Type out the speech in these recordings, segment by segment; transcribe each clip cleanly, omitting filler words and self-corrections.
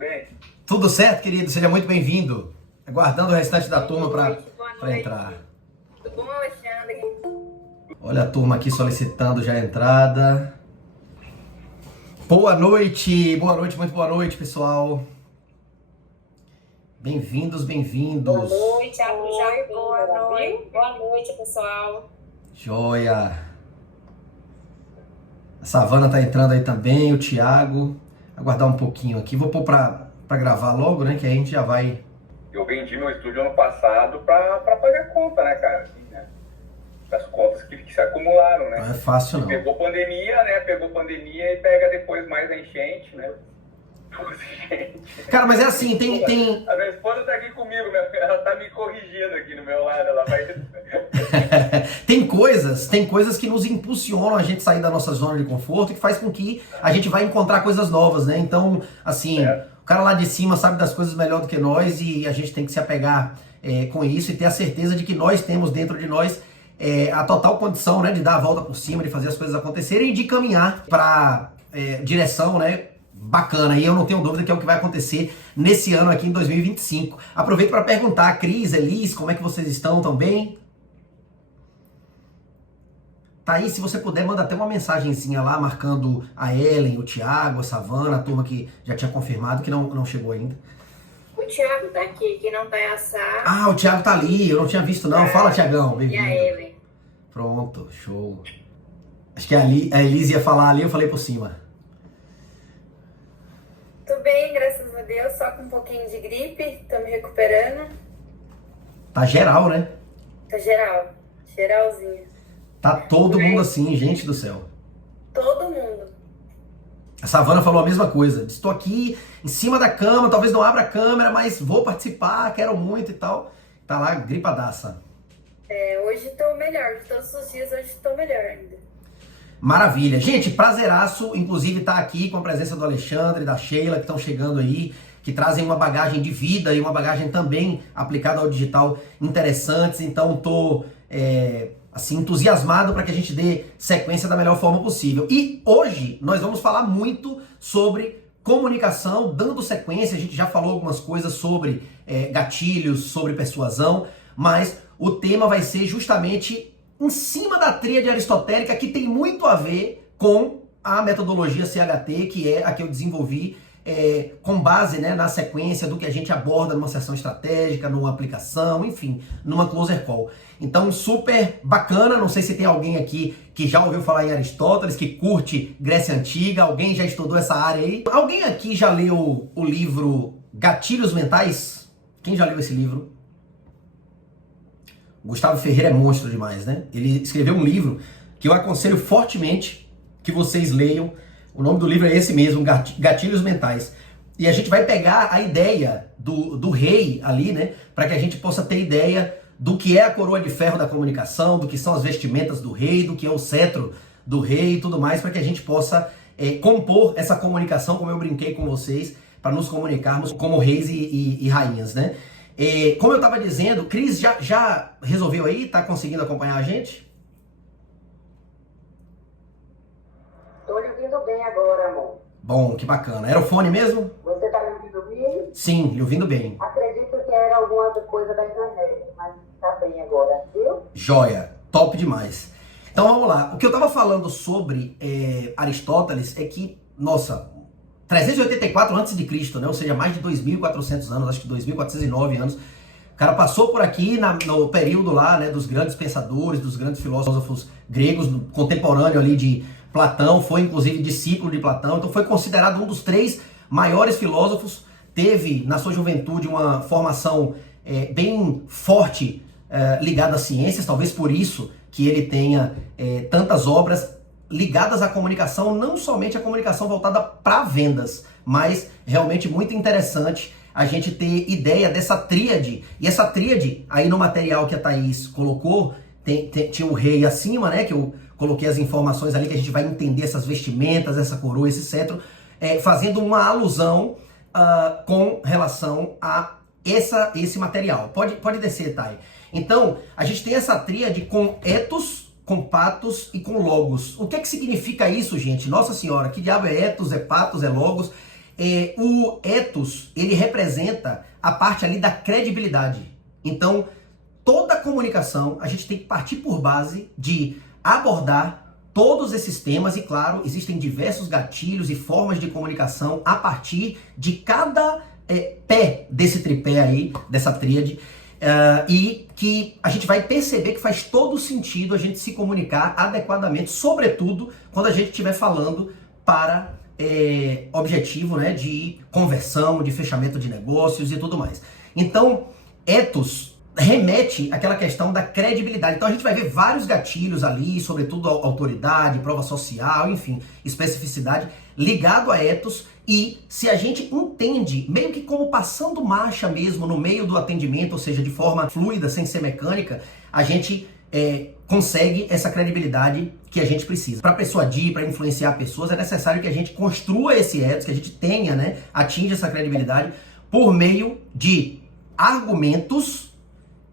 bem? Tudo certo, querido? Seja muito bem-vindo. Aguardando o restante da turma para entrar. Tudo bom, Alexandre? Olha a turma aqui solicitando já a entrada. Boa noite, muito boa noite, pessoal. Bem-vindos, bem-vindos. Boa noite, boa noite. Boa noite, pessoal. Joia. A Savana tá entrando aí também, o Thiago. Aguardar um pouquinho aqui. Vou pôr pra gravar logo, né? Que aí a gente já vai... Eu vendi meu estúdio ano passado pra pagar conta, né, cara? Assim, né? As contas que se acumularam, né? Não é fácil, não. Pegou pandemia, né? Pegou pandemia e pega depois mais a enchente, né? Cara, mas é assim, tem... A minha esposa tá aqui comigo, ela tá me corrigindo aqui no meu lado, ela vai... tem coisas que nos impulsionam a gente sair da nossa zona de conforto e que faz com que a gente vai encontrar coisas novas, né? Então, assim, o cara lá de cima sabe das coisas melhor do que nós e a gente tem que se apegar com isso e ter a certeza de que nós temos dentro de nós a total condição, né, de dar a volta por cima, de fazer as coisas acontecerem e de caminhar para direção, né, bacana. E eu não tenho dúvida que é o que vai acontecer nesse ano aqui em 2025. Aproveito para perguntar, Cris, Elis, como é que vocês estão? Tão bem? Tá aí, se você puder, manda até uma mensagenzinha lá, marcando a Ellen, o Thiago, a Savana, a turma que já tinha confirmado que não chegou ainda. O Thiago tá aqui, que não tá é a Sá. Ah, o Thiago tá ali, eu não tinha visto não. Fala, Thiagão, E bem-vindo. a Ellen. Pronto, show. Acho que a Elis ia falar ali, eu falei por cima. Tudo bem, graças a Deus, só com um pouquinho de gripe, tô me recuperando. Tá geral, né? Tá geralzinho. Tá todo mundo assim, gente do céu. Todo mundo. A Savana falou a mesma coisa. Estou aqui em cima da cama, talvez não abra a câmera, mas vou participar, quero muito e tal. Tá lá, gripadaça. Hoje tô melhor, de todos os dias hoje tô melhor ainda. Maravilha. Gente, prazeraço, inclusive tá aqui com a presença do Alexandre, da Sheila, que estão chegando aí, que trazem uma bagagem de vida e uma bagagem também aplicada ao digital interessantes. Então tô assim, entusiasmado para que a gente dê sequência da melhor forma possível. E hoje nós vamos falar muito sobre comunicação, dando sequência. A gente já falou algumas coisas sobre gatilhos, sobre persuasão, mas o tema vai ser justamente em cima da tríade aristotélica, que tem muito a ver com a metodologia CHT, que é a que eu desenvolvi com base, né, na sequência do que a gente aborda numa sessão estratégica, numa aplicação, enfim, numa closer call. Então, super bacana. Não sei se tem alguém aqui que já ouviu falar em Aristóteles, que curte Grécia Antiga. Alguém já estudou essa área aí? Alguém aqui já leu o livro Gatilhos Mentais? Quem já leu esse livro? Gustavo Ferreira é monstro demais, né? Ele escreveu um livro que eu aconselho fortemente que vocês leiam. O nome do livro é esse mesmo, Gatilhos Mentais. E a gente vai pegar a ideia do rei ali, né? Para que a gente possa ter ideia do que é a coroa de ferro da comunicação, do que são as vestimentas do rei, do que é o cetro do rei e tudo mais, para que a gente possa compor essa comunicação, como eu brinquei com vocês, para nos comunicarmos como reis e rainhas, né? Como eu estava dizendo, Cris já resolveu aí? Tá conseguindo acompanhar a gente? Tô lhe ouvindo bem agora, amor. Bom, que bacana. Era o fone mesmo? Você tá me ouvindo bem? Sim, lhe ouvindo bem. Acredito que era alguma coisa da internet, mas tá bem agora, viu? Joia, top demais. Então vamos lá. O que eu estava falando sobre Aristóteles é que, nossa, 384 a.C., né? Ou seja, mais de 2.400 anos, acho que 2.409 anos. O cara passou por aqui no período lá, né, dos grandes pensadores, dos grandes filósofos gregos, contemporâneo ali de Platão, foi inclusive discípulo de Platão, então foi considerado um dos 3 maiores filósofos. Teve na sua juventude uma formação bem forte ligada às ciências, talvez por isso que ele tenha tantas obras ligadas à comunicação, não somente a comunicação voltada para vendas, mas realmente muito interessante a gente ter ideia dessa tríade. E essa tríade, aí no material que a Thaís colocou, tinha o rei acima, né, que eu coloquei as informações ali, que a gente vai entender essas vestimentas, essa coroa, esse cetro, fazendo uma alusão com relação a esse material. Pode descer, Thay. Então, a gente tem essa tríade com ethos, com patos e com logos. O que é que significa isso, gente? Nossa Senhora, que diabo é ethos, é patos, é logos? o ethos, ele representa a parte ali da credibilidade. Então, toda comunicação, a gente tem que partir por base de abordar todos esses temas e, claro, existem diversos gatilhos e formas de comunicação a partir de cada pé desse tripé aí, dessa tríade, e que a gente vai perceber que faz todo sentido a gente se comunicar adequadamente, sobretudo quando a gente estiver falando para objetivo, né, de conversão, de fechamento de negócios e tudo mais. Então, ethos remete àquela questão da credibilidade. Então a gente vai ver vários gatilhos ali, sobretudo autoridade, prova social, enfim, especificidade, ligado a ethos. E se a gente entende, meio que como passando marcha mesmo no meio do atendimento, ou seja, de forma fluida, sem ser mecânica, a gente consegue essa credibilidade que a gente precisa. Para persuadir, para influenciar pessoas, é necessário que a gente construa esse ethos, que a gente tenha, né, atinja essa credibilidade por meio de argumentos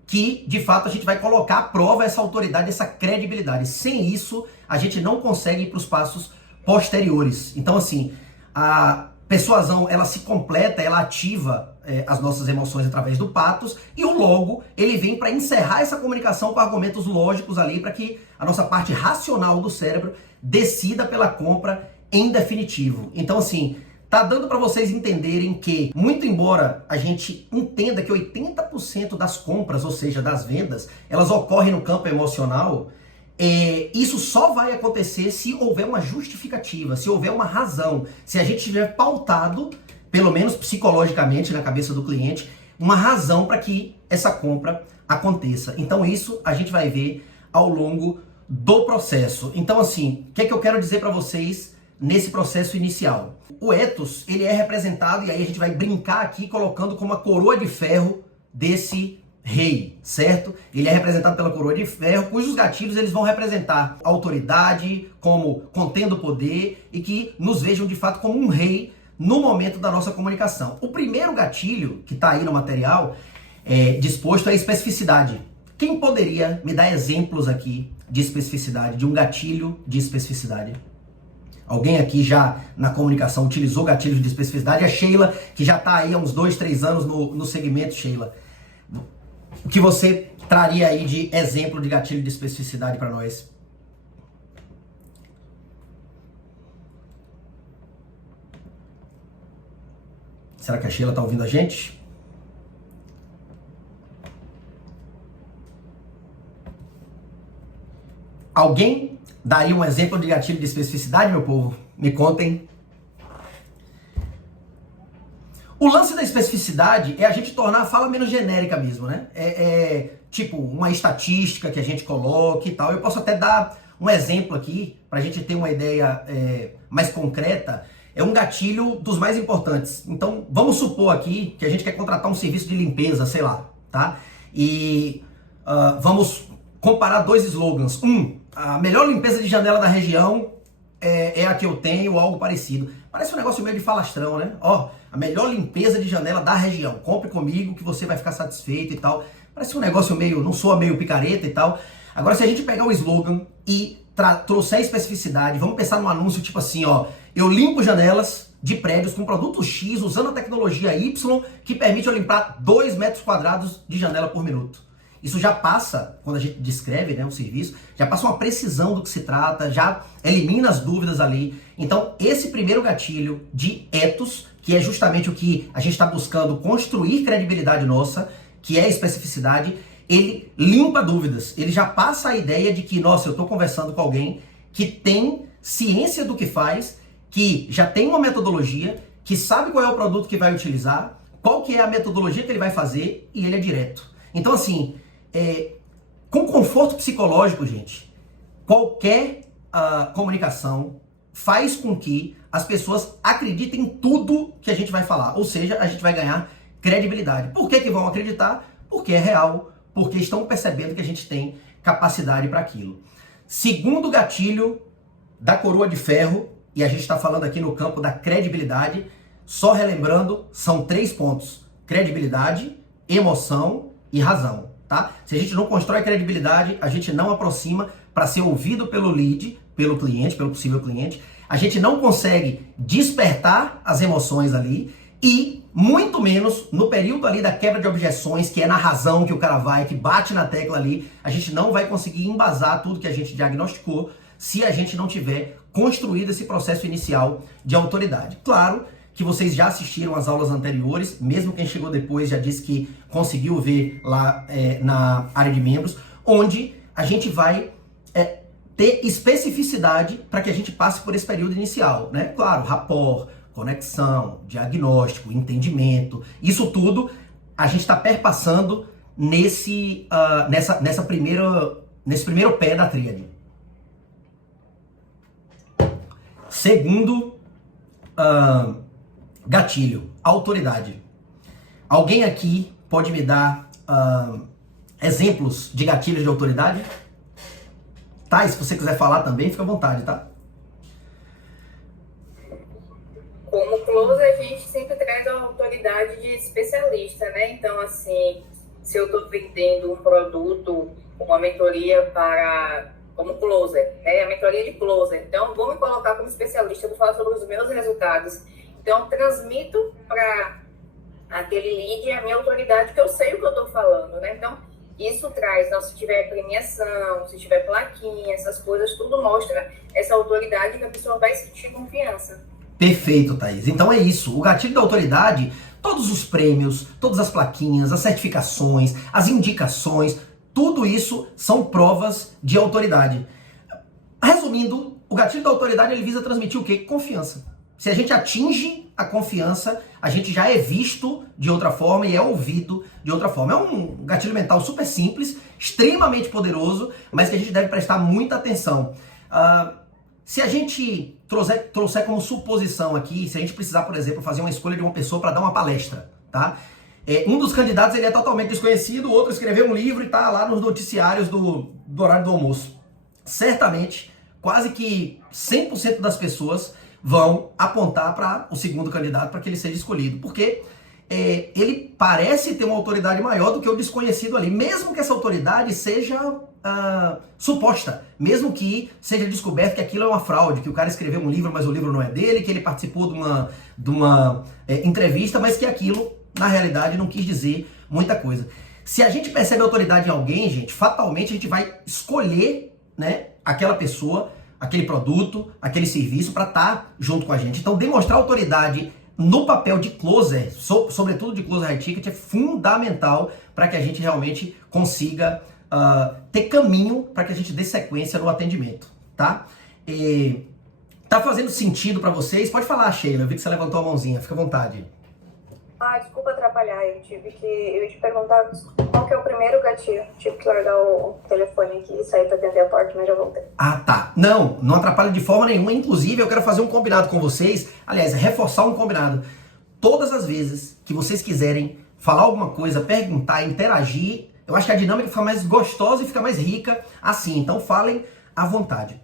que, de fato, a gente vai colocar à prova essa autoridade, essa credibilidade. Sem isso, a gente não consegue ir para os passos posteriores. Então, assim, a persuasão, ela se completa, ela ativa as nossas emoções através do patos, e o logo, ele vem para encerrar essa comunicação com argumentos lógicos ali, para que a nossa parte racional do cérebro decida pela compra em definitivo. Então, assim, tá dando para vocês entenderem que, muito embora a gente entenda que 80% das compras, ou seja, das vendas, elas ocorrem no campo emocional, isso só vai acontecer se houver uma justificativa, se houver uma razão, se a gente estiver pautado, pelo menos psicologicamente na cabeça do cliente, uma razão para que essa compra aconteça. Então isso a gente vai ver ao longo do processo. Então, assim, o que é que eu quero dizer para vocês nesse processo inicial? O ethos, ele é representado, e aí a gente vai brincar aqui colocando como a coroa de ferro desse rei, certo? Ele é representado pela coroa de ferro, cujos gatilhos eles vão representar autoridade, como contendo poder, e que nos vejam de fato como um rei no momento da nossa comunicação. O primeiro gatilho, que está aí no material disposto, é a especificidade. Quem poderia me dar exemplos aqui de especificidade, de um gatilho de especificidade? Alguém aqui já na comunicação utilizou gatilhos de especificidade? A Sheila, que já está aí há uns 2, 3 anos no segmento, Sheila. O que você traria aí de exemplo de gatilho de especificidade para nós? Será que a Sheila está ouvindo a gente? Alguém daria um exemplo de gatilho de especificidade, meu povo? Me contem. O lance da especificidade é a gente tornar a fala menos genérica mesmo, né? Tipo uma estatística que a gente coloque e tal. Eu posso até dar um exemplo aqui, para a gente ter uma ideia mais concreta. É um gatilho dos mais importantes. Então, vamos supor aqui que a gente quer contratar um serviço de limpeza, sei lá, tá? E vamos comparar 2 slogans. A melhor limpeza de janela da região é a que eu tenho, ou algo parecido. Parece um negócio meio de falastrão, né? A melhor limpeza de janela da região. Compre comigo que você vai ficar satisfeito e tal. Parece um negócio meio, não soa meio picareta e tal. Agora, se a gente pegar o slogan e trouxer a especificidade, vamos pensar num anúncio tipo assim, eu limpo janelas de prédios com produto X usando a tecnologia Y que permite eu limpar 2 metros quadrados de janela por minuto. Isso já passa, quando a gente descreve, né, um serviço, já passa uma precisão do que se trata, já elimina as dúvidas ali. Então, esse primeiro gatilho de ethos, que é justamente o que a gente está buscando construir credibilidade nossa, que é a especificidade, ele limpa dúvidas. Ele já passa a ideia de que, nossa, eu estou conversando com alguém que tem ciência do que faz, que já tem uma metodologia, que sabe qual é o produto que vai utilizar, qual que é a metodologia que ele vai fazer, e ele é direto. Então, assim, com conforto psicológico, gente, qualquer comunicação faz com que as pessoas acreditem em tudo que a gente vai falar. Ou seja, a gente vai ganhar credibilidade. Por que vão acreditar? Porque é real, porque estão percebendo que a gente tem capacidade para aquilo. Segundo gatilho da coroa de ferro, e a gente está falando aqui no campo da credibilidade, só relembrando, são 3 pontos: credibilidade, emoção e razão, tá? Se a gente não constrói credibilidade, a gente não aproxima para ser ouvido pelo lead, pelo cliente, pelo possível cliente, a gente não consegue despertar as emoções ali e muito menos no período ali da quebra de objeções, que é na razão que o cara vai, que bate na tecla ali, a gente não vai conseguir embasar tudo que a gente diagnosticou se a gente não tiver construído esse processo inicial de autoridade. Claro que vocês já assistiram às aulas anteriores, mesmo quem chegou depois já disse que conseguiu ver lá na área de membros, onde a gente vai ter especificidade para que a gente passe por esse período inicial, né? Claro, rapport, conexão, diagnóstico, entendimento, isso tudo a gente está perpassando nesse primeiro pé da tríade. Segundo gatilho, autoridade. Alguém aqui pode me dar exemplos de gatilhos de autoridade? Tá, e se você quiser falar também, fica à vontade, tá? Como close, a gente sempre traz a autoridade de especialista, né? Então, assim, se eu estou vendendo um produto, uma mentoria como closer, né? A mentoria de closer. Então, vou me colocar como especialista, vou falar sobre os meus resultados. Então, transmito para aquele lead a minha autoridade, que eu sei o que eu estou falando, né? Então, isso traz, então, se tiver premiação, se tiver plaquinha, essas coisas, tudo mostra essa autoridade que a pessoa vai sentir confiança. Perfeito, Thaís. Então é isso. O gatilho da autoridade, todos os prêmios, todas as plaquinhas, as certificações, as indicações, tudo isso são provas de autoridade. Resumindo, o gatilho da autoridade ele visa transmitir o quê? Confiança. Se a gente atinge a confiança, a gente já é visto de outra forma e é ouvido de outra forma. É um gatilho mental super simples, extremamente poderoso, mas que a gente deve prestar muita atenção. Se a gente trouxer como suposição aqui, se a gente precisar, por exemplo, fazer uma escolha de uma pessoa para dar uma palestra, tá? Um dos candidatos ele é totalmente desconhecido, o outro escreveu um livro e está lá nos noticiários do horário do almoço. Certamente, quase que 100% das pessoas vão apontar para o segundo candidato para que ele seja escolhido, porque ele parece ter uma autoridade maior do que o desconhecido ali, mesmo que essa autoridade seja suposta, mesmo que seja descoberto que aquilo é uma fraude, que o cara escreveu um livro, mas o livro não é dele, que ele participou de uma entrevista, mas que aquilo, na realidade, não quis dizer muita coisa. Se a gente percebe autoridade em alguém, gente, fatalmente a gente vai escolher, né, aquela pessoa, aquele produto, aquele serviço para estar junto com a gente. Então, demonstrar autoridade no papel de closer, sobretudo de closer high ticket, é fundamental para que a gente realmente consiga ter caminho para que a gente dê sequência no atendimento, tá? Tá fazendo sentido para vocês? Pode falar, Sheila, eu vi que você levantou a mãozinha, fica à vontade. Desculpa atrapalhar, eu ia te perguntar qual que é o primeiro gatilho. Tive que largar o telefone aqui e sair para atender a porta, mas já voltei. Tá. Não atrapalha de forma nenhuma. Inclusive, eu quero fazer um combinado com vocês. Aliás, reforçar um combinado. Todas as vezes que vocês quiserem falar alguma coisa, perguntar, interagir, eu acho que a dinâmica fica mais gostosa e fica mais rica assim. Então, falem à vontade.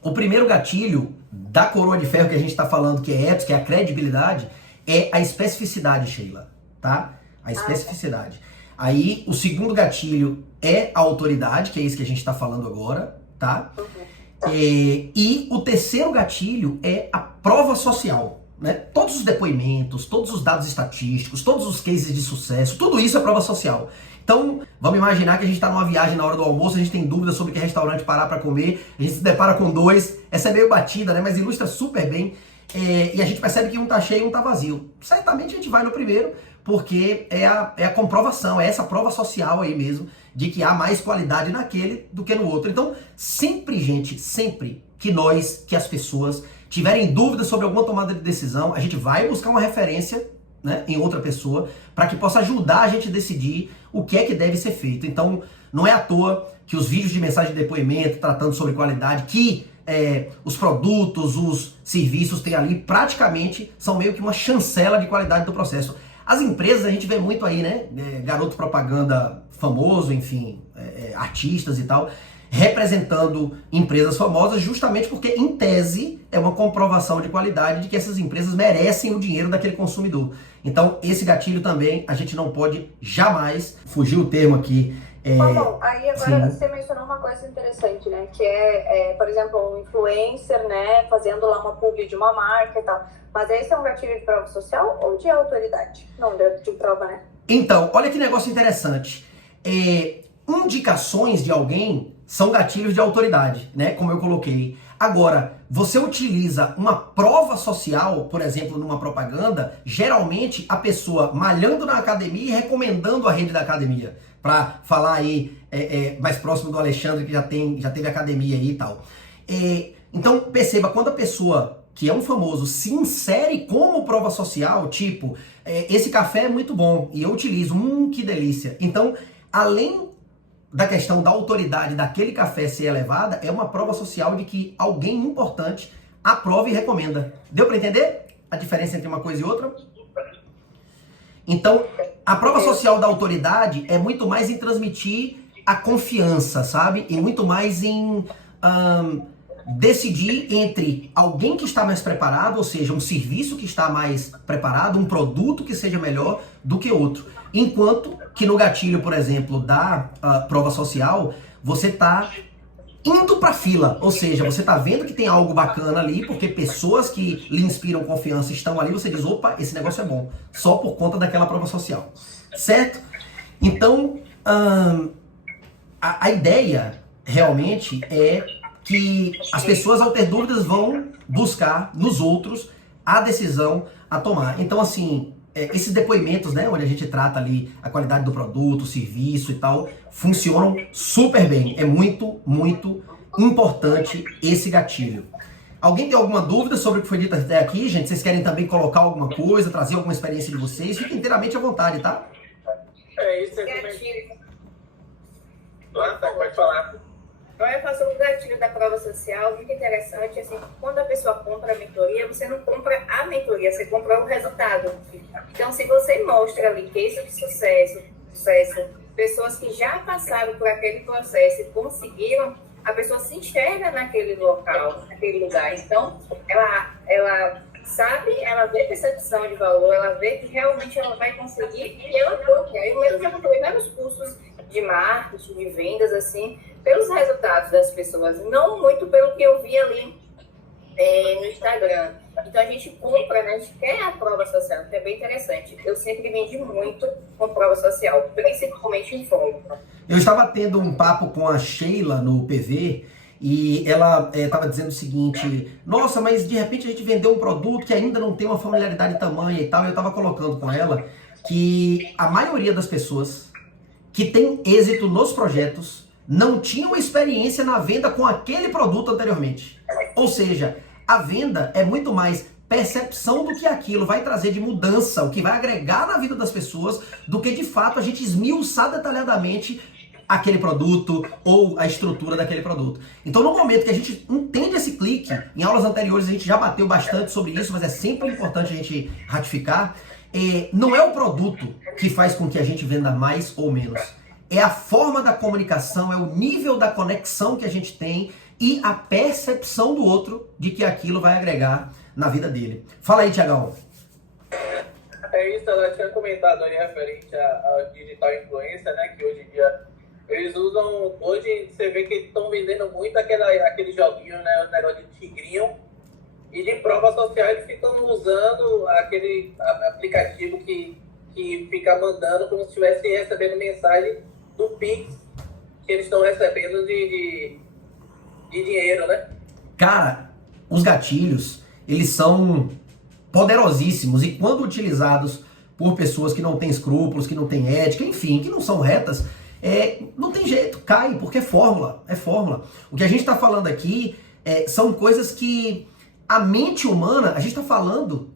O primeiro gatilho da coroa de ferro que a gente está falando, que é ethos, que é a credibilidade, é a especificidade, Sheila, tá? A especificidade. Aí, o segundo gatilho é a autoridade, que é isso que a gente está falando agora, tá? E o terceiro gatilho é a prova social, né? Todos os depoimentos, todos os dados estatísticos, todos os cases de sucesso, tudo isso é prova social. Então, vamos imaginar que a gente está numa viagem na hora do almoço, a gente tem dúvida sobre que restaurante parar para comer, a gente se depara com dois, essa é meio batida, né? Mas ilustra super bem. E a gente percebe que um tá cheio e um tá vazio. Certamente a gente vai no primeiro, porque é a comprovação, é essa prova social aí mesmo, de que há mais qualidade naquele do que no outro. Então, sempre, gente, sempre que as pessoas tiverem dúvidas sobre alguma tomada de decisão, a gente vai buscar uma referência, né, em outra pessoa, para que possa ajudar a gente a decidir o que é que deve ser feito. Então, não é à toa que os vídeos de mensagem de depoimento, tratando sobre qualidade, que os produtos, os serviços têm ali, praticamente são meio que uma chancela de qualidade do processo. As empresas, a gente vê muito aí, né, garoto propaganda famoso, enfim, artistas e tal, representando empresas famosas, justamente porque, em tese, é uma comprovação de qualidade de que essas empresas merecem o dinheiro daquele consumidor. Então, esse gatilho também, a gente não pode jamais, fugir o termo aqui, Bom, aí agora sim. você mencionou uma coisa interessante, né? Que por exemplo, um influencer, né? Fazendo lá uma publi de uma marca e tal. Mas esse é um gatilho de prova social ou de autoridade? Não, de prova, né? Então, olha que negócio interessante. Indicações de alguém são gatilhos de autoridade, né? Como eu coloquei. Agora, você utiliza uma prova social, por exemplo, numa propaganda, geralmente a pessoa malhando na academia e recomendando a rede da academia. Para falar aí mais próximo do Alexandre, que já teve academia aí e tal. Então, perceba, quando a pessoa que é um famoso se insere como prova social, tipo, esse café é muito bom e eu utilizo, que delícia. Então, além da questão da autoridade daquele café ser elevada, é uma prova social de que alguém importante aprova e recomenda. Deu para entender a diferença entre uma coisa e outra? Então, a prova social da autoridade é muito mais em transmitir a confiança, sabe? E muito mais em decidir entre alguém que está mais preparado, ou seja, um serviço que está mais preparado, um produto que seja melhor do que outro. Enquanto que no gatilho, por exemplo, da prova social, você está indo para fila, ou seja, você está vendo que tem algo bacana ali, porque pessoas que lhe inspiram confiança estão ali, você diz, opa, esse negócio é bom, só por conta daquela prova social, certo? Então, a ideia realmente é que as pessoas, ao ter dúvidas, vão buscar nos outros a decisão a tomar. Então, assim, esses depoimentos, né, onde a gente trata ali a qualidade do produto, o serviço e tal, funcionam super bem. É muito, muito importante esse gatilho. Alguém tem alguma dúvida sobre o que foi dito até aqui, gente? Vocês querem também colocar alguma coisa, trazer alguma experiência de vocês? Fiquem inteiramente à vontade, tá? Isso é Gatilho. Pode falar. Então, eu faço o gatilho da prova social, muito interessante, assim, quando a pessoa compra a mentoria, você não compra a mentoria, você compra o resultado. Então, se você mostra ali case de sucesso, pessoas que já passaram por aquele processo e conseguiram, a pessoa se enxerga naquele local, naquele lugar. Então, ela sabe, ela vê percepção de valor, ela vê que realmente ela vai conseguir e ela compra. Eu mesmo já comprei vários cursos de marketing, de vendas, assim, pelos resultados das pessoas, não muito pelo que eu vi ali no Instagram. Então a gente compra, né? A gente quer a prova social, que é bem interessante. Eu sempre vendi muito com prova social, principalmente em fórum. Eu estava tendo um papo com a Sheila no PV e ela estava dizendo o seguinte, nossa, mas de repente a gente vendeu um produto que ainda não tem uma familiaridade tamanha e tal, e eu estava colocando com ela que a maioria das pessoas que tem êxito nos projetos não tinham experiência na venda com aquele produto anteriormente. Ou seja, a venda é muito mais percepção do que aquilo vai trazer de mudança, o que vai agregar na vida das pessoas, do que de fato a gente esmiuçar detalhadamente aquele produto ou a estrutura daquele produto. Então, no momento que a gente entende esse clique, em aulas anteriores a gente já bateu bastante sobre isso, mas é sempre importante a gente ratificar, não é o produto que faz com que a gente venda mais ou menos. É a forma da comunicação, é o nível da conexão que a gente tem e a percepção do outro de que aquilo vai agregar na vida dele. Fala aí, Tiagão. É isso, ela tinha comentado aí referente ao digital influencer, né? Que hoje em dia eles usam. Hoje você vê que estão vendendo muito aquele joguinho, né? O negócio de tigrinho. E de prova social eles ficam usando aquele aplicativo que fica mandando como se estivesse recebendo mensagem do Pix que eles estão recebendo de dinheiro, né? Cara, os gatilhos, eles são poderosíssimos e quando utilizados por pessoas que não têm escrúpulos, que não têm ética, enfim, que não são retas, não tem jeito, cai, porque é fórmula. O que a gente está falando aqui são coisas que a mente humana, a gente está falando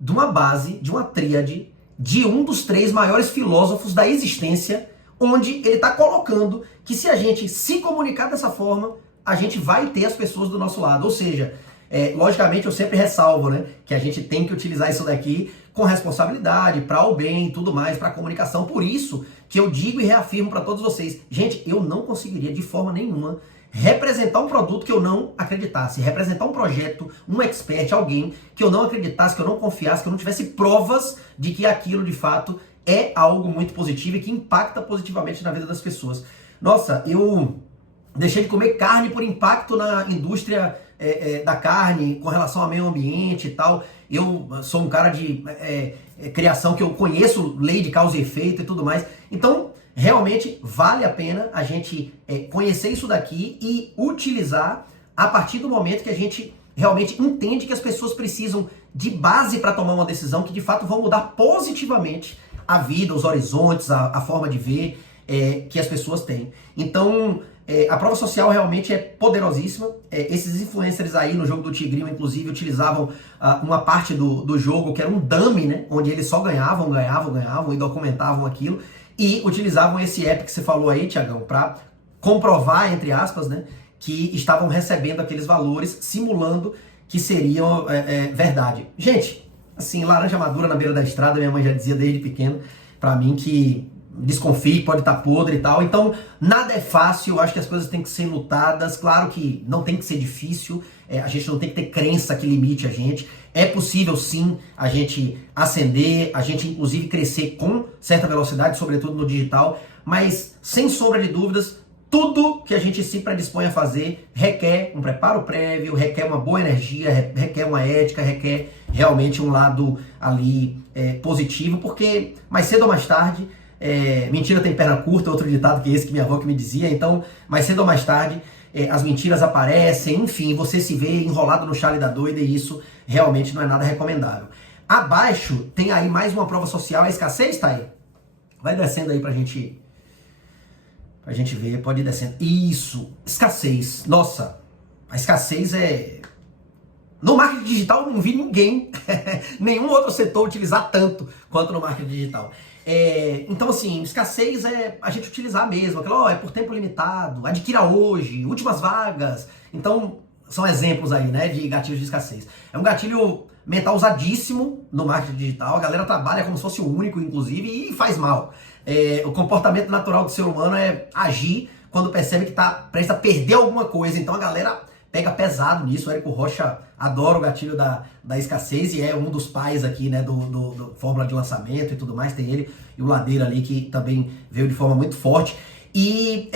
de uma base, de uma tríade, de um dos 3 maiores filósofos da existência, onde ele está colocando que se a gente se comunicar dessa forma, a gente vai ter as pessoas do nosso lado. Ou seja, logicamente eu sempre ressalvo, né, que a gente tem que utilizar isso daqui com responsabilidade, para o bem e tudo mais, para a comunicação. Por isso que eu digo e reafirmo para todos vocês, gente, eu não conseguiria de forma nenhuma representar um produto que eu não acreditasse, representar um projeto, um expert, alguém que eu não acreditasse, que eu não confiasse, que eu não tivesse provas de que aquilo de fato é algo muito positivo e que impacta positivamente na vida das pessoas. Nossa, eu deixei de comer carne por impacto na indústria da carne, com relação ao meio ambiente e tal. Eu sou um cara de criação que eu conheço lei de causa e efeito e tudo mais. Então, realmente vale a pena a gente conhecer isso daqui e utilizar a partir do momento que a gente realmente entende que as pessoas precisam de base para tomar uma decisão que de fato vão mudar positivamente a vida, os horizontes, a forma de ver que as pessoas têm. Então, a prova social realmente é poderosíssima. Esses influencers aí no jogo do Tigrinho, inclusive, utilizavam uma parte do jogo que era um dummy, né? Onde eles só ganhavam e documentavam aquilo. E utilizavam esse app que você falou aí, Tiagão, para comprovar, entre aspas, né? Que estavam recebendo aqueles valores, simulando que seriam verdade. Gente, assim, laranja madura na beira da estrada, minha mãe já dizia desde pequeno pra mim que desconfie, pode estar podre e tal. Então, nada é fácil, eu acho que as coisas têm que ser lutadas. Claro que não tem que ser difícil, a gente não tem que ter crença que limite a gente. É possível sim a gente ascender, a gente inclusive crescer com certa velocidade, sobretudo no digital, mas sem sombra de dúvidas, tudo que a gente se predispõe a fazer requer um preparo prévio, requer uma boa energia, requer uma ética, requer realmente um lado ali positivo, porque mais cedo ou mais tarde, mentira tem perna curta, outro ditado que esse que minha avó que me dizia, então mais cedo ou mais tarde as mentiras aparecem, enfim, você se vê enrolado no chale da doida e isso realmente não é nada recomendável. Abaixo tem aí mais uma prova social, a escassez tá aí. Vai descendo aí pra gente ver, pode ir descendo. Isso, escassez. Nossa, a escassez no marketing digital eu não vi ninguém, nenhum outro setor utilizar tanto quanto no marketing digital. Então assim, escassez é a gente utilizar mesmo, aquela, é por tempo limitado, adquira hoje, últimas vagas. Então, são exemplos aí, né, de gatilhos de escassez. É um gatilho mental usadíssimo no marketing digital, a galera trabalha como se fosse o único, inclusive, e faz mal. O comportamento natural do ser humano é agir quando percebe que está prestes a perder alguma coisa, então a galera pega pesado nisso. O Érico Rocha adora o gatilho da escassez e é um dos pais aqui, né, do fórmula de lançamento e tudo mais. Tem ele e o Ladeira ali que também veio de forma muito forte. E,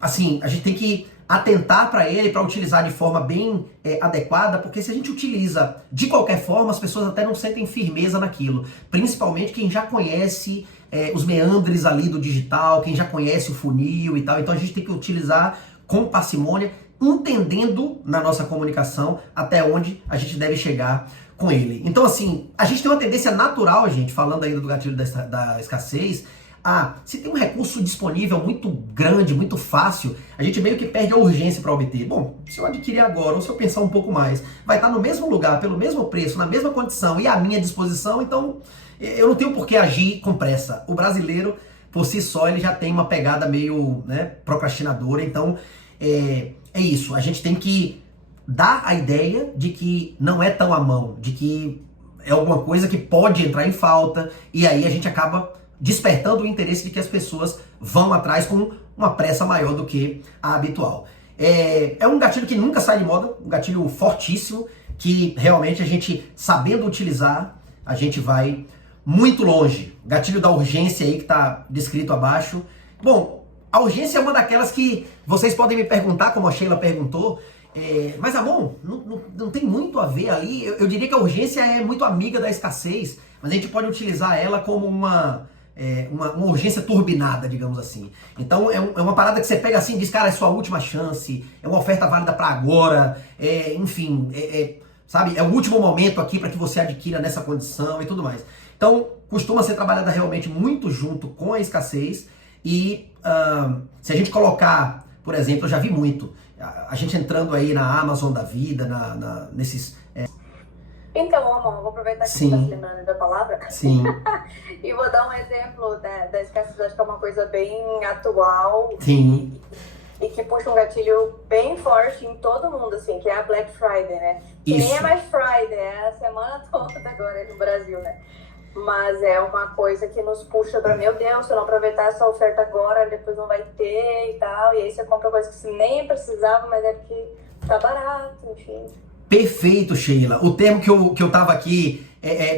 assim, a gente tem que atentar para ele, para utilizar de forma bem adequada, porque se a gente utiliza de qualquer forma, as pessoas até não sentem firmeza naquilo. Principalmente quem já conhece os meandres ali do digital, quem já conhece o funil e tal. Então a gente tem que utilizar com parcimônia, entendendo na nossa comunicação até onde a gente deve chegar com ele. Então assim, a gente tem uma tendência natural, gente, falando ainda do gatilho da escassez, se tem um recurso disponível muito grande, muito fácil, a gente meio que perde a urgência para obter. Bom, se eu adquirir agora ou se eu pensar um pouco mais, vai estar no mesmo lugar, pelo mesmo preço, na mesma condição e à minha disposição, então eu não tenho por que agir com pressa. O brasileiro, por si só, ele já tem uma pegada meio, né, procrastinadora, então é isso, a gente tem que dar a ideia de que não é tão à mão, de que é alguma coisa que pode entrar em falta, e aí a gente acaba despertando o interesse de que as pessoas vão atrás com uma pressa maior do que a habitual. É um gatilho que nunca sai de moda, um gatilho fortíssimo, que realmente a gente, sabendo utilizar, a gente vai muito longe. Gatilho da urgência aí que está descrito abaixo. Bom, a urgência é uma daquelas que vocês podem me perguntar, como a Sheila perguntou, mas Amon, não tem muito a ver ali. Eu diria que a urgência é muito amiga da escassez, mas a gente pode utilizar ela como uma urgência turbinada, digamos assim. Então é uma parada que você pega assim e diz, cara, é sua última chance, é uma oferta válida para agora, enfim, sabe, é o último momento aqui para que você adquira nessa condição e tudo mais. Então costuma ser trabalhada realmente muito junto com a escassez e se a gente colocar, por exemplo, eu já vi muito, a gente entrando aí na Amazon da vida, nesses... Então, Amon, vou aproveitar que você está terminando da palavra. Sim. E vou dar um exemplo da escassez, acho que é uma coisa bem atual. Sim. E que puxa um gatilho bem forte em todo mundo, assim, que é a Black Friday, né? Que Isso. nem é mais Friday, é a semana toda agora no Brasil, né? Mas é uma coisa que nos puxa pra, meu Deus, se eu não aproveitar essa oferta agora, depois não vai ter e tal. E aí você compra coisa que você nem precisava, mas é porque tá barato, enfim. Perfeito, Sheila. O termo que eu tava aqui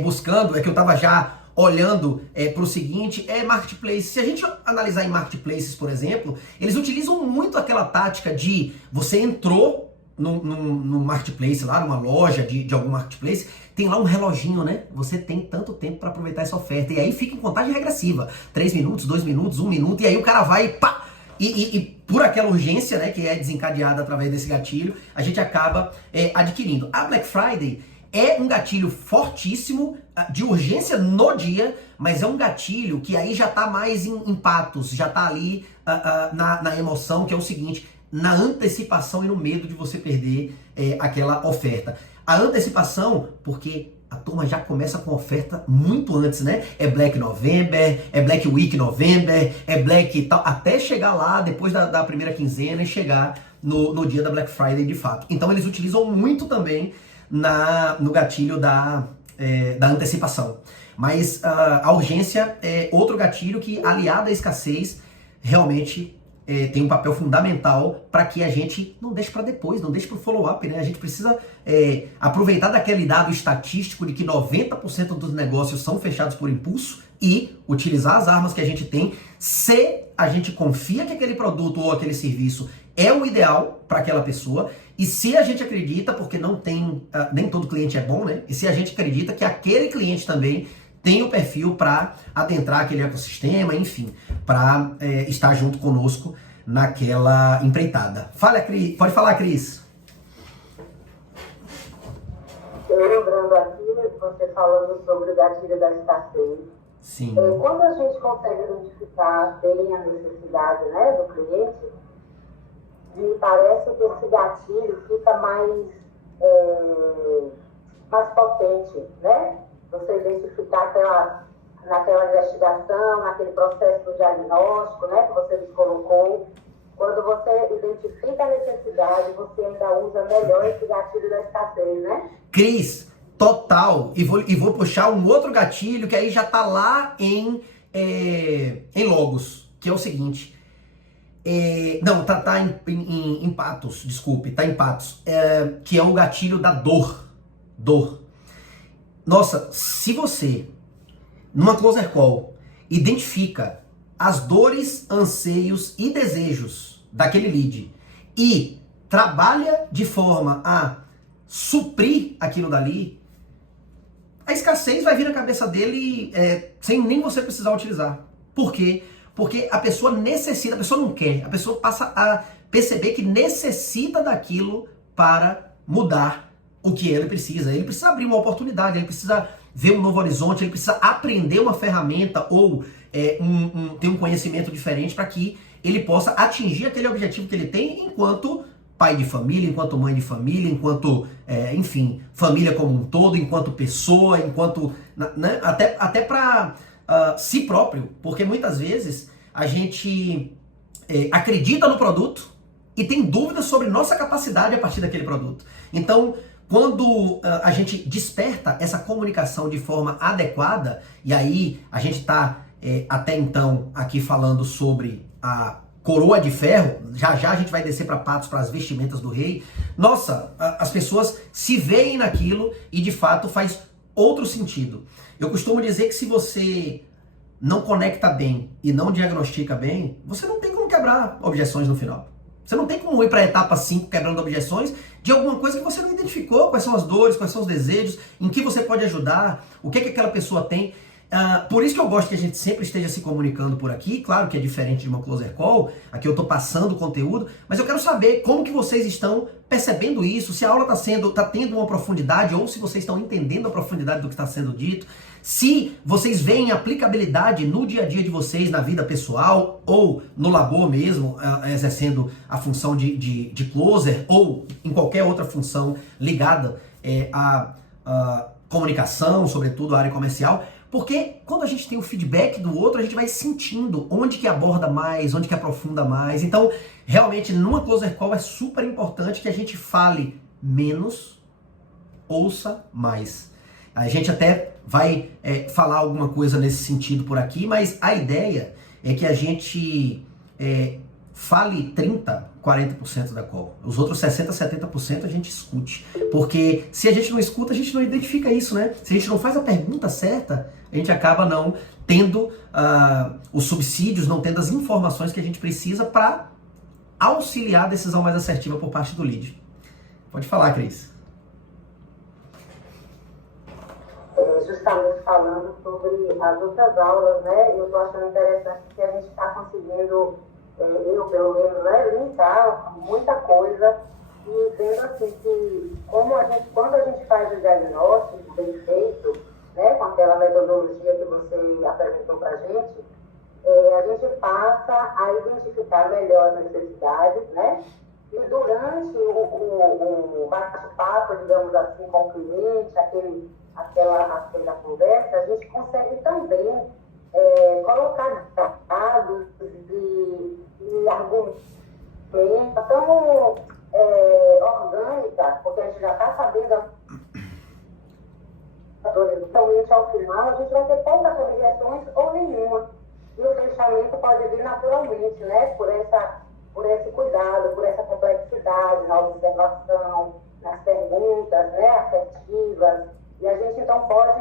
buscando é que eu tava já olhando para o seguinte, é marketplace. Se a gente analisar em marketplaces, por exemplo, eles utilizam muito aquela tática de você entrou no marketplace, lá numa loja de algum marketplace, tem lá um reloginho, né? Você tem tanto tempo para aproveitar essa oferta. E aí fica em contagem regressiva. 3 minutos, 2 minutos, 1 minuto, e aí o cara vai, pá! E por aquela urgência, né, que é desencadeada através desse gatilho, a gente acaba adquirindo. A Black Friday é um gatilho fortíssimo, de urgência no dia, mas é um gatilho que aí já tá mais em patos, já tá ali na emoção, que é o seguinte, na antecipação e no medo de você perder aquela oferta. A antecipação, porque a turma já começa com oferta muito antes, né? É Black November, é Black Week November, é Black tal, até chegar lá depois da primeira quinzena e chegar no dia da Black Friday de fato. Então eles utilizam muito também no gatilho da antecipação. Mas a urgência é outro gatilho que, aliado à escassez, realmente tem um papel fundamental para que a gente não deixe para depois, não deixe para o follow-up, né? A gente precisa aproveitar daquele dado estatístico de que 90% dos negócios são fechados por impulso e utilizar as armas que a gente tem, se a gente confia que aquele produto ou aquele serviço é o ideal para aquela pessoa, e se a gente acredita, porque não tem, nem todo cliente é bom, né? E se a gente acredita que aquele cliente também tem o perfil para adentrar aquele ecossistema, enfim, para estar junto conosco naquela empreitada. Fala, Cris. Pode falar, Cris. Lembrando aqui, você falando sobre o gatilho da escassez. Sim. Quando a gente consegue identificar bem a necessidade, né, do cliente, me parece que esse gatilho fica mais potente, né? Você identificar naquela investigação, naquele processo do diagnóstico, né, que você nos colocou. Quando você identifica a necessidade, você ainda usa melhor esse gatilho da escassez, né? Cris, total. E vou puxar um outro gatilho que aí já tá lá em logos, que é o seguinte. Não, tá em patos, desculpe, tá em patos. Que é o gatilho da dor. Nossa, se você, numa closer call, identifica as dores, anseios e desejos daquele lead e trabalha de forma a suprir aquilo dali, a escassez vai vir na cabeça dele sem nem você precisar utilizar. Por quê? Porque a pessoa necessita, a pessoa não quer, a pessoa passa a perceber que necessita daquilo para mudar o que ele precisa. Ele precisa abrir uma oportunidade, ele precisa ver um novo horizonte, ele precisa aprender uma ferramenta ou ter um conhecimento diferente para que ele possa atingir aquele objetivo que ele tem enquanto pai de família, enquanto mãe de família, enquanto, enfim, família como um todo, enquanto pessoa, enquanto, né, até para si próprio, porque muitas vezes a gente acredita no produto e tem dúvidas sobre nossa capacidade a partir daquele produto. Então, quando a gente desperta essa comunicação de forma adequada, e aí a gente está até então aqui falando sobre a coroa de ferro, já a gente vai descer para patos, para as vestimentas do rei. Nossa, as pessoas se veem naquilo e de fato faz outro sentido. Eu costumo dizer que se você não conecta bem e não diagnostica bem, você não tem como quebrar objeções no final. Você não tem como ir para a etapa 5 quebrando objeções de alguma coisa que você não identificou, quais são as dores, quais são os desejos, em que você pode ajudar, o que aquela pessoa tem. Por isso que eu gosto que a gente sempre esteja se comunicando por aqui. Claro que é diferente de uma closer call, aqui eu estou passando conteúdo, mas eu quero saber como que vocês estão percebendo isso, se a aula está tendo uma profundidade ou se vocês estão entendendo a profundidade do que está sendo dito, se vocês veem aplicabilidade no dia a dia de vocês, na vida pessoal ou no labor mesmo, exercendo a função de closer ou em qualquer outra função ligada à comunicação, sobretudo à área comercial. Porque quando a gente tem o feedback do outro, a gente vai sentindo onde que aborda mais, onde que aprofunda mais. Então, realmente, numa closer call é super importante que a gente fale menos, ouça mais. A gente até vai falar alguma coisa nesse sentido por aqui, mas a ideia é que a gente fale 30, 40% da call. Os outros 60, 70% a gente escute. Porque se a gente não escuta, a gente não identifica isso, né? Se a gente não faz a pergunta certa, a gente acaba não tendo os subsídios, não tendo as informações que a gente precisa para auxiliar a decisão mais assertiva por parte do lead. Pode falar, Cris. Justamente falando sobre as outras aulas, né? Eu estou achando interessante que a gente está conseguindo, eu pelo menos, né, linkar muita coisa e vendo assim que quando a gente faz o diagnóstico bem feito, né, com aquela metodologia que você apresentou para a gente passa a identificar melhor as necessidades, né? E durante o bate-papo, digamos assim, com o cliente, aquela conversa, a gente consegue também colocar dados e argumentos tão orgânica, porque a gente já está sabendo totalmente ao final, a gente vai ter poucas objeções ou nenhuma. E o fechamento pode vir naturalmente, né? Por esse cuidado, por essa complexidade na observação, nas perguntas, né, assertivas. E a gente, então, pode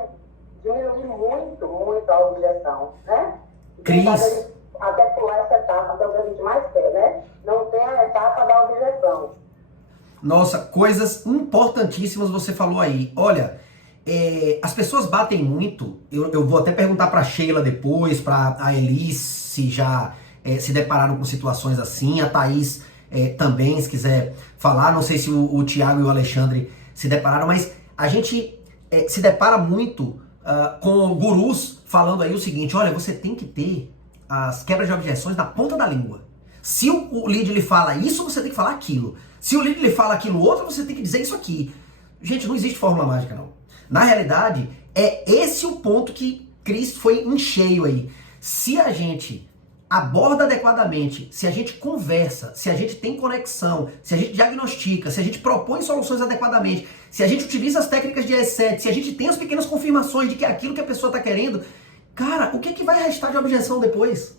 diminuir muito, muito a objeção, né? Cris. Até pular essa etapa, que é o que a gente mais quer, né? Não ter a etapa da objeção. Nossa, coisas importantíssimas você falou aí. Olha, as pessoas batem muito, eu vou até perguntar para Sheila depois, para a Elis, se já se depararam com situações assim, a Thaís também, se quiser falar, não sei se o Thiago e o Alexandre se depararam, mas a gente se depara muito com gurus falando aí o seguinte: olha, você tem que ter as quebras de objeções na ponta da língua. Se o lead lhe fala isso, você tem que falar aquilo. Se o lead lhe fala aquilo outro, você tem que dizer isso aqui. Gente, não existe fórmula mágica, não. Na realidade, é esse o ponto que Cris foi em cheio aí. Se a gente aborda adequadamente, se a gente conversa, se a gente tem conexão, se a gente diagnostica, se a gente propõe soluções adequadamente, se a gente utiliza as técnicas de ES7, se a gente tem as pequenas confirmações de que é aquilo que a pessoa está querendo, cara, o que vai restar de objeção depois?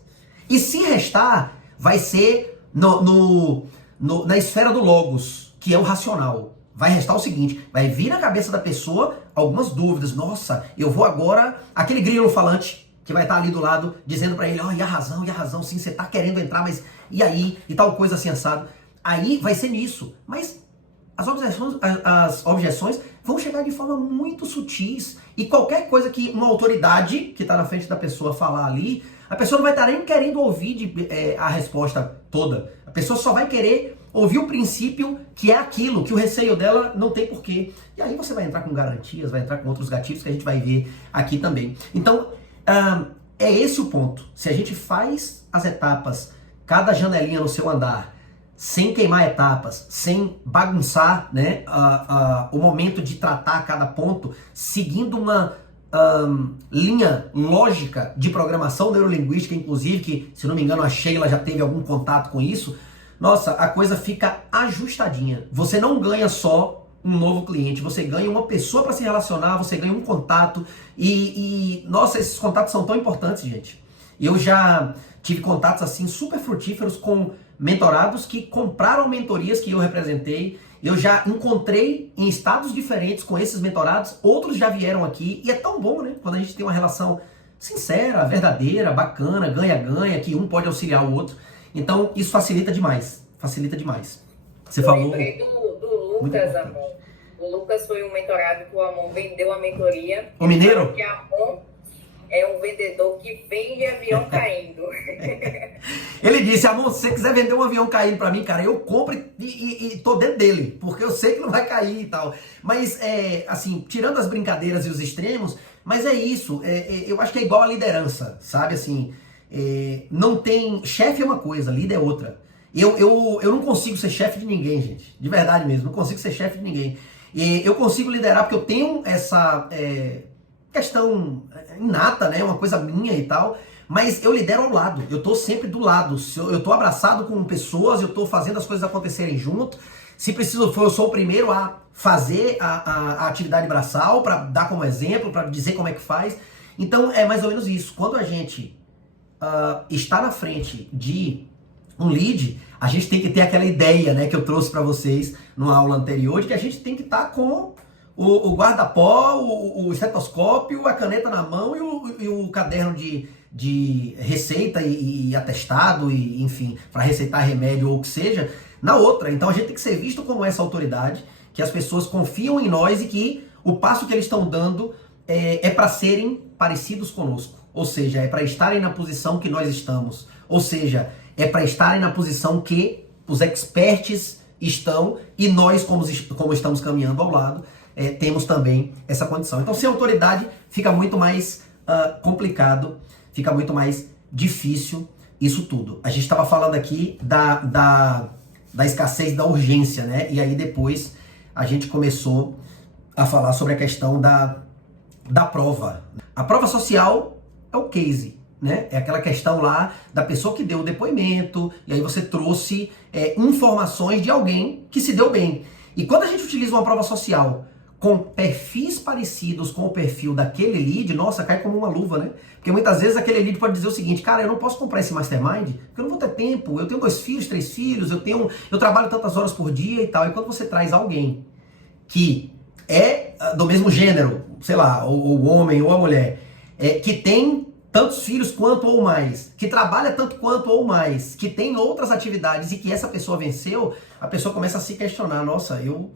E se restar, vai ser na esfera do logos, que é o racional. Vai restar o seguinte: vai vir na cabeça da pessoa algumas dúvidas. Nossa, eu vou agora... Aquele grilo falante que vai estar ali do lado, dizendo pra ele: ó, e a razão, sim, você tá querendo entrar, mas e aí? E tal coisa assim, assado. Aí vai ser nisso. Mas as objeções vão chegar de forma muito sutis. E qualquer coisa que uma autoridade que tá na frente da pessoa falar ali, a pessoa não vai estar nem querendo ouvir a resposta toda. A pessoa só vai querer ouvir o princípio que é aquilo, que o receio dela não tem porquê. E aí você vai entrar com garantias, vai entrar com outros gatilhos que a gente vai ver aqui também. Então, é esse o ponto. Se a gente faz as etapas, cada janelinha no seu andar, sem queimar etapas, sem bagunçar, né, o momento de tratar cada ponto, seguindo uma linha lógica de programação neurolinguística, inclusive, que, se não me engano, a Sheila já teve algum contato com isso, nossa, a coisa fica ajustadinha. Você não ganha só um novo cliente, você ganha uma pessoa para se relacionar, você ganha um contato nossa, esses contatos são tão importantes, gente. Eu já tive contatos assim super frutíferos com mentorados que compraram mentorias que eu representei. Eu já encontrei em estados diferentes com esses mentorados, outros já vieram aqui, e é tão bom, né? Quando a gente tem uma relação sincera, verdadeira, bacana, ganha-ganha, que um pode auxiliar o outro. Então, isso facilita demais. Facilita demais. Você falou... Eu lembrei do Lucas, Amon. O Lucas foi um mentorado que o Amon vendeu a mentoria. O mineiro? Porque Amon é um vendedor que vende avião caindo. Ele disse: Amon, se você quiser vender um avião caindo pra mim, cara, eu compro e tô dentro dele, porque eu sei que não vai cair e tal. Mas, assim, tirando as brincadeiras e os extremos, mas é isso. Eu acho que é igual a liderança, sabe? Assim, não tem... Chefe é uma coisa, líder é outra. Eu não consigo ser chefe de ninguém, gente. De verdade mesmo, não consigo ser chefe de ninguém. Eu consigo liderar porque eu tenho essa questão inata, né? Uma coisa minha e tal. Mas eu lidero ao lado. Eu tô sempre do lado. Eu tô abraçado com pessoas, eu tô fazendo as coisas acontecerem junto. Se preciso for, eu sou o primeiro a fazer a atividade braçal, para dar como exemplo, para dizer como é que faz. Então é mais ou menos isso. Quando a gente está na frente de Um lead, a gente tem que ter aquela ideia, né, que eu trouxe para vocês numa aula anterior, de que a gente tem que estar com o guarda-pó, o estetoscópio, a caneta na mão e o caderno de receita e atestado, e enfim, para receitar remédio ou o que seja, na outra. Então a gente tem que ser visto como essa autoridade, que as pessoas confiam em nós e que o passo que eles estão dando é para serem parecidos conosco. Ou seja, é para estarem na posição que nós estamos. Ou seja, é para estarem na posição que os experts estão e nós, como estamos caminhando ao lado, temos também essa condição. Então, sem autoridade, fica muito mais complicado, fica muito mais difícil isso tudo. A gente estava falando aqui da escassez, da urgência, né? E aí depois a gente começou a falar sobre a questão da prova. A prova social é o case, né? É aquela questão lá da pessoa que deu o depoimento, e aí você trouxe informações de alguém que se deu bem. E quando a gente utiliza uma prova social com perfis parecidos com o perfil daquele lead, nossa, cai como uma luva, né? Porque muitas vezes aquele lead pode dizer o seguinte: cara, eu não posso comprar esse mastermind, porque eu não vou ter tempo, eu tenho 2 filhos, 3 filhos, eu trabalho tantas horas por dia e tal. E quando você traz alguém que é do mesmo gênero, sei lá, o homem ou a mulher, que tem tantos filhos quanto ou mais, que trabalha tanto quanto ou mais, que tem outras atividades e que essa pessoa venceu, a pessoa começa a se questionar: nossa, eu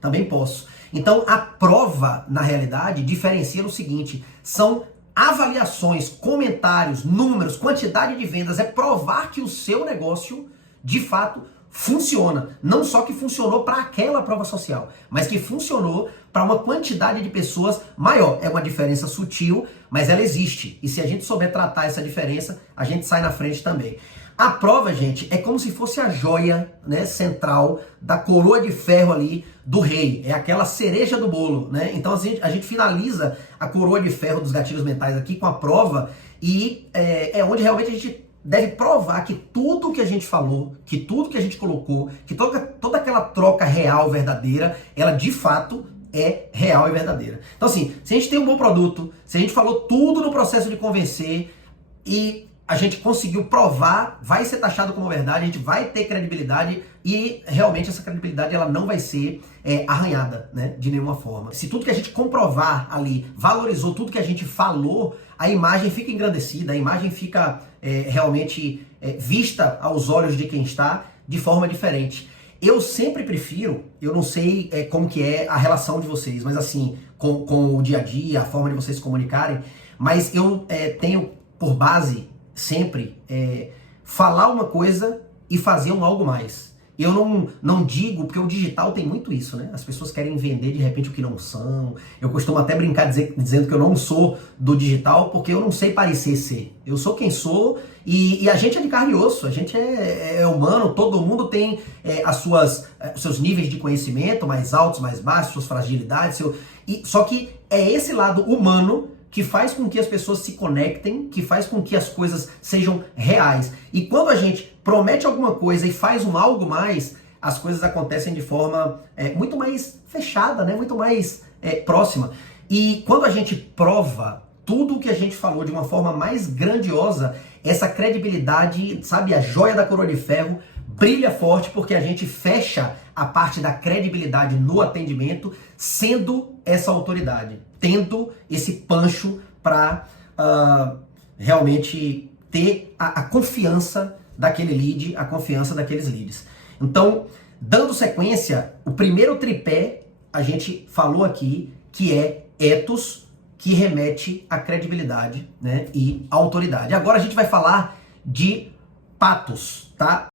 também posso. Então a prova, na realidade, diferencia no seguinte: são avaliações, comentários, números, quantidade de vendas. É provar que o seu negócio, de fato, funciona. Não só que funcionou para aquela prova social, mas que funcionou para uma quantidade de pessoas maior. É uma diferença sutil, mas ela existe. E se a gente souber tratar essa diferença, a gente sai na frente também. A prova, gente, é como se fosse a joia, né, central da coroa de ferro ali do rei. É aquela cereja do bolo, né? Então a gente finaliza a coroa de ferro dos gatilhos mentais aqui com a prova, e é onde realmente a gente deve provar que tudo que a gente falou, que tudo que a gente colocou, que toda aquela troca real, verdadeira, ela de fato é real e verdadeira. Então assim, se a gente tem um bom produto, se a gente falou tudo no processo de convencer e a gente conseguiu provar, vai ser taxado como verdade, a gente vai ter credibilidade, e realmente essa credibilidade ela não vai ser arranhada, né, de nenhuma forma. Se tudo que a gente comprovar ali valorizou tudo que a gente falou, a imagem fica engrandecida, a imagem fica realmente vista aos olhos de quem está de forma diferente. Eu sempre prefiro, eu não sei como que é a relação de vocês, mas assim, com o dia a dia, a forma de vocês se comunicarem, mas eu tenho por base sempre falar uma coisa e fazer um algo mais. Eu não digo, porque o digital tem muito isso, né? As pessoas querem vender de repente o que não são. Eu costumo até brincar dizendo que eu não sou do digital, porque eu não sei parecer ser. Eu sou quem sou, e a gente é de carne e osso, a gente é humano, todo mundo tem os seus níveis de conhecimento mais altos, mais baixos, suas fragilidades. Só que é esse lado humano que faz com que as pessoas se conectem, que faz com que as coisas sejam reais. E quando a gente promete alguma coisa e faz um algo mais, as coisas acontecem de forma muito mais fechada, né? Muito mais próxima. E quando a gente prova tudo o que a gente falou de uma forma mais grandiosa, essa credibilidade, sabe, a joia da coroa de ferro, brilha forte, porque a gente fecha a parte da credibilidade no atendimento, sendo essa autoridade, tendo esse pancho para realmente ter a confiança daquele lead, a confiança daqueles leads. Então, dando sequência, o primeiro tripé a gente falou aqui, que é ethos, que remete à credibilidade, né, e autoridade. Agora a gente vai falar de patos, tá?